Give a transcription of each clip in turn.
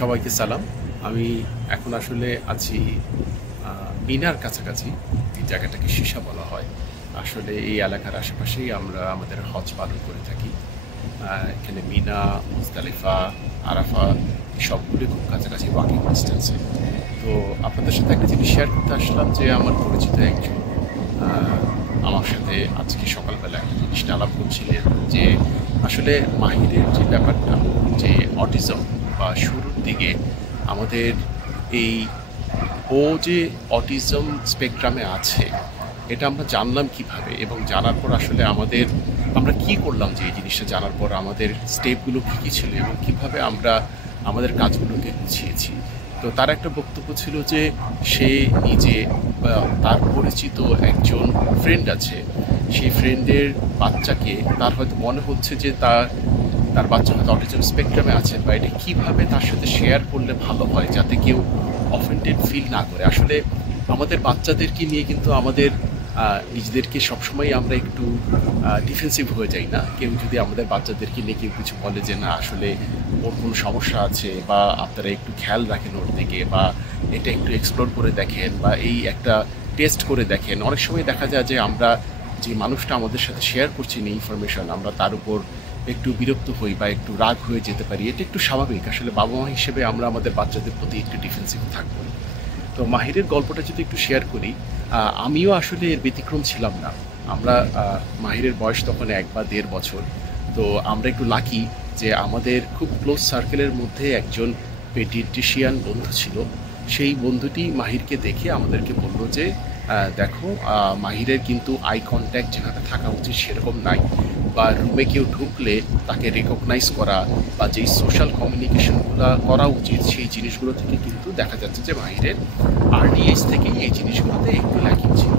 সবাইকে সালাম। আমি এখন আসলে আছি মিনার কাছাকাছি। এই জায়গাটাকে সিসা বলা হয়। আসলে এই এলাকার আশেপাশেই আমরা আমাদের হজ পালন করে থাকি। এখানে মিনা, মুজদালিফা, আরাফা সবগুলি খুব কাছাকাছি ওয়াকিং ডিস্টেন্সে। তো আপনাদের সাথে একটা জিনিস শেয়ার করতে আসলাম যে আমার পরিচিত একজন আহ, আমার সাথে আজকে সকালবেলা একটা জিনিস আলাপ করছিলেন যে আসলে মাহিরের যে ব্যাপারটা, যে অটিজম বা শুরুর দিকে আমাদের এই ও যে অটিজম স্পেকট্রামে আছে এটা আমরা জানলাম কিভাবে, এবং জানার পর আসলে আমরা কি করলাম, যে এই জিনিসটা জানার পর আমাদের স্টেপগুলো কী কী ছিল এবং কিভাবে আমরা আমাদের কাজগুলোকে গুছিয়েছি। তো তার একটা বক্তব্য ছিল যে সে নিজে বা তার পরিচিত একজন ফ্রেন্ড আছে, সেই ফ্রেন্ডের বাচ্চাকে তার হয়তো মনে হচ্ছে যে তার তার বাচ্চা হয়তো অটিজম স্পেকট্রামে আছে, বা এটা কীভাবে তার সাথে শেয়ার করলে ভালো হয় যাতে কেউ অফেন্ডেড ফিল না করে। আসলে আমাদের বাচ্চাদেরকে নিয়ে কিন্তু আমাদের নিজেদেরকে সবসময় আমরা একটু ডিফেন্সিভ হয়ে যাই না। কেউ যদি আমাদের বাচ্চাদেরকে নিয়ে কেউ কিছু বলে যে না আসলে ওর কোনো সমস্যা আছে, বা আপনারা একটু খেয়াল রাখেন ওর দিকে, বা এটা একটু এক্সপ্লোর করে দেখেন, বা এই একটা টেস্ট করে দেখেন, অনেক সময় দেখা যায় যে আমরা যে মানুষটা আমাদের সাথে শেয়ার করছি না ইনফরমেশন, আমরা তার উপর একটু বিরক্ত হই বা একটু রাগ হয়ে যেতে পারি। এটা একটু স্বাভাবিক। আসলে বাবা মা হিসেবে আমরা আমাদের বাচ্চাদের প্রতি একটু ডিফেন্সিভ থাকবো। তো মাহিরের গল্পটা যদি একটু শেয়ার করি, আমিও আসলে এর ব্যতিক্রম ছিলাম না। আমরা মাহিরের বয়স তখন 1 বা 1.5 বছর। তো আমরা একটু লাকি যে আমাদের খুব ক্লোজ সার্কেলের মধ্যে একজন পেডিয়াট্রিশিয়ান বন্ধু ছিল। সেই বন্ধুটি মাহিরকে দেখে আমাদেরকে বলল যে দেখো, মাহিরের কিন্তু আই কন্ট্যাক্ট যেভাবে থাকা উচিত সেরকম নাই, বা রুমে কেউ ঢুকলে তাকে রেকগনাইজ করা বা যেই সোশ্যাল কমিউনিকেশনগুলো করা উচিত সেই জিনিসগুলো থেকে কিন্তু দেখা যাচ্ছে যে মাহিরের আর্লি এজ থেকেই এই জিনিসগুলোতে একটু ল্যাকিং ছিল।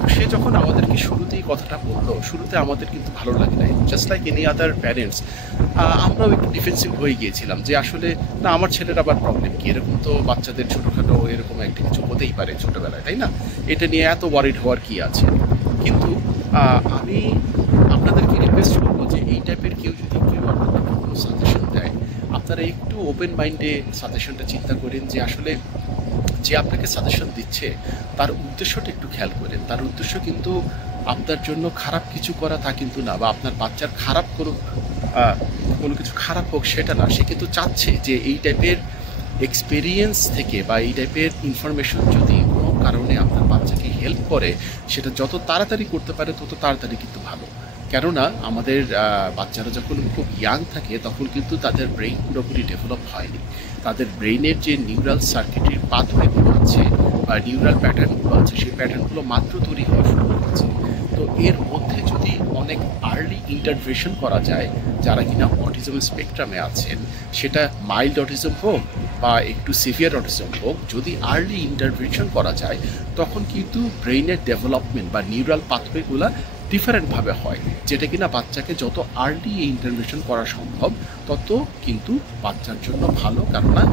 তো সে যখন আমাদেরকে শুরুতেই কথাটা বললো, শুরুতে আমাদের কিন্তু ভালো লাগে নাই, just like any other parents. আমরাও একটু ডিফেন্সিভ হয়ে গিয়েছিলাম যে আসলে না, আমার ছেলের আবার প্রবলেম কি, এরকম তো বাচ্চাদের ছোটোখাটো এরকম একটা কিছু হতেই পারে ছোটোবেলায়, তাই না? এটা নিয়ে এত ওয়ারিড হওয়ার কি আছে। কিন্তু আমি আপনাদেরকে রিকোয়েস্ট করবো যে এই টাইপের কেউ আপনাদেরকে কোনো সাজেশন দেয়, আপনারা একটু ওপেন মাইন্ডে সাজেশনটা চিন্তা করেন যে আসলে যে আপনাকে সাজেশন দিচ্ছে তার উদ্দেশ্যটা একটু খেয়াল করেন। তার উদ্দেশ্য কিন্তু আপনার জন্য খারাপ কিছু করা তা কিন্তু না, বা আপনার বাচ্চার খারাপ কোনো কিছু খারাপ হোক সেটা না। সে কিন্তু চাচ্ছে যে এই টাইপের এক্সপেরিয়েন্স থেকে বা এই টাইপের ইনফরমেশন যদি কোনো কারণে আপনার বাচ্চাকে হেল্প করে, সেটা যত তাড়াতাড়ি করতে পারে তত তাড়াতাড়ি কিন্তু ভালো। কেননা আমাদের বাচ্চারা যখন খুব ইয়াং থাকে তখন কিন্তু তাদের ব্রেইন পুরোপুরি ডেভেলপ হয়নি। তাদের ব্রেইনের যে নিউরাল সার্কিটের পাথওয়েগুলো আছে বা নিউরাল প্যাটার্নগুলো আছে, সেই প্যাটার্নগুলো মাত্র তৈরি হওয়া শুরু করেছে। তো এর মধ্যে যদি অনেক আর্লি ইন্টারভেনশন করা যায়, যারা কিনা অটিজম স্পেকট্রামে আছেন, সেটা মাইল্ড অটিজম হোক বা একটু সিভিয়ার অটিজম হোক, যদি আর্লি ইন্টারভেনশন করা যায় তখন কিন্তু ব্রেইনের ডেভেলপমেন্ট বা নিউরাল পাথওয়েগুলো ডিফারেন্টভাবে হয়, যেটা কিনা বাচ্চাকে যত আর্লি ইন্টারভেনশন করা সম্ভব তত কিন্তু বাচ্চার জন্য ভালো। কেননা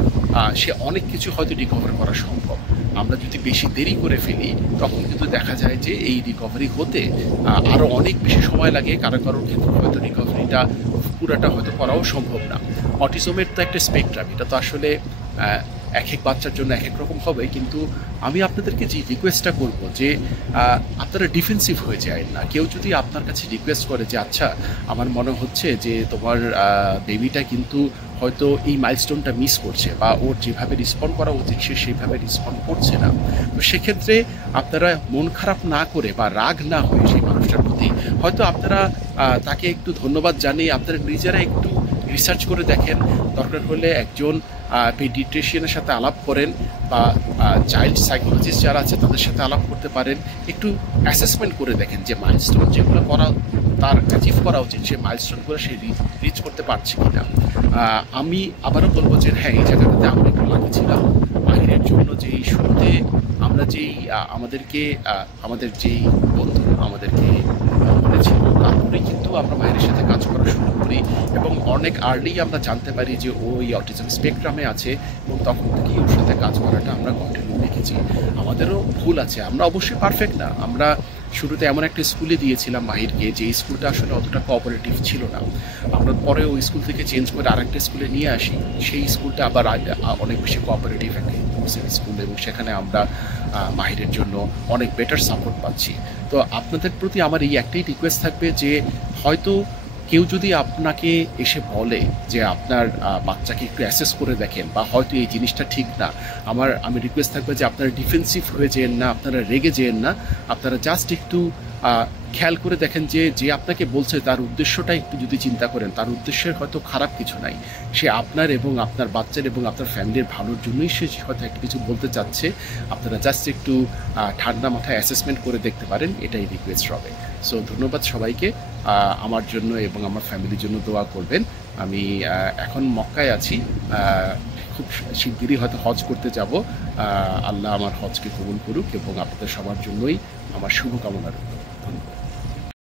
সে অনেক কিছু হয়তো রিকভার করা সম্ভব। আমরা যদি বেশি দেরি করে ফেলি তখন কিন্তু দেখা যায় যে এই রিকভারি হতে আরও অনেক বেশি সময় লাগে। কারো কারোর ক্ষেত্রে হয়তো রিকভারিটা পুরাটা হয়তো করাও সম্ভব না। অটিজমের তো একটা স্পেকট্রাম, এটা তো আসলে এক এক বাচ্চার জন্য এক এক রকম হবে। কিন্তু আমি আপনাদেরকে যে রিকোয়েস্টটা করব যে আপনারা ডিফেন্সিভ হয়ে যায় না। কেউ যদি আপনার কাছে রিকোয়েস্ট করে যে আচ্ছা আমার মনে হচ্ছে যে তোমার বেবিটা কিন্তু হয়তো এই মাইলস্টোনটা মিস করছে, বা ওর যেভাবে রেসপন্ড করা উচিত সে সেইভাবে রেসপন্ড করছে না, তো সেক্ষেত্রে আপনারা মন খারাপ না করে বা রাগ না হয়ে সেই মানুষটার প্রতি হয়তো আপনারা তাকে একটু ধন্যবাদ জানিয়ে আপনারা নিজেরা একটু রিসার্চ করে দেখেন। দরকার হলে একজন পেডিয়াট্রিশিয়ানের সাথে আলাপ করেন, বা চাইল্ড সাইকোলজিস্ট যারা আছে তাদের সাথে আলাপ করতে পারেন। একটু অ্যাসেসমেন্ট করে দেখেন যে মাইলস্টোন যেগুলো করা তার অ্যাচিভ করা উচিত সে মাইলস্টোনগুলো সে রিচ করতে পারছে কিনা। আমি আবারও বলবো যে হ্যাঁ, এই জায়গাটাতে আমরা একটু লাকি ছিলাম। মাহিরের জন্য যেই শুরুতে আমরা যেই আমাদের যেই বন্ধু আমাদেরকে বলেছিল, তারপরেই কিন্তু আমরা মাহিরের সাথে কাজ করা শুরু করি, এবং অনেক আর্লি আমরা জানতে পারি যে ও এই অটিজম স্পেকট্রামে আছে, এবং তখন থেকেই ওর সাথে কাজ করাটা আমরা কন্টিনিউ রেখেছি। আমাদেরও ভুল আছে, আমরা অবশ্যই পারফেক্ট না, আমরা শুরুতে এমন একটা স্কুলে দিয়েছিলাম মাহিরকে, যে স্কুলটা আসলে অতটা কোঅপারেটিভ ছিল না। আমরা পরে ওই স্কুল থেকে চেঞ্জ করে আরেকটা স্কুলে নিয়ে আসি। সেই স্কুলটা আবার অনেক বেশি কোঅপারেটিভ একটা ইনক্লুসিভ স্কুল, এবং সেখানে আমরা মাহিরের জন্য অনেক বেটার সাপোর্ট পাচ্ছি। তো আপনাদের প্রতি আমার এই একটাই রিকোয়েস্ট থাকবে যে হয়তো কেউ যদি আপনাকে এসে বলে যে আপনার বাচ্চাকে একটু অ্যাসেস করে দেখেন, বা হয়তো এই জিনিসটা ঠিক না, আমি রিকোয়েস্ট থাকবে যে আপনারা ডিফেন্সিভ হয়ে যেন না, আপনারা রেগে যেন না, আপনারা জাস্ট একটু খেয়াল করে দেখেন যে যে আপনাকে বলছে তার উদ্দেশ্যটা একটু যদি চিন্তা করেন, তার উদ্দেশ্যের হয়তো খারাপ কিছু নাই, সে আপনার এবং আপনার বাচ্চার এবং আপনার ফ্যামিলির ভালোর জন্যই সে হয়তো একটা কিছু বলতে চাচ্ছে। আপনারা জাস্ট একটু ঠান্ডা মাথায় অ্যাসেসমেন্ট করে দেখতে পারেন, এটাই রিকোয়েস্ট হবে। সো ধন্যবাদ সবাইকে। আমার জন্য এবং আমার ফ্যামিলির জন্য দোয়া করবেন। আমি এখন মক্কায় আছি, খুব শিগগিরই হয়তো হজ করতে যাব। আল্লাহ আমার হজকে কবুল করুক, এবং আপনাদের সবার জন্যই আমার শুভকামনা রইল। ধন্যবাদ।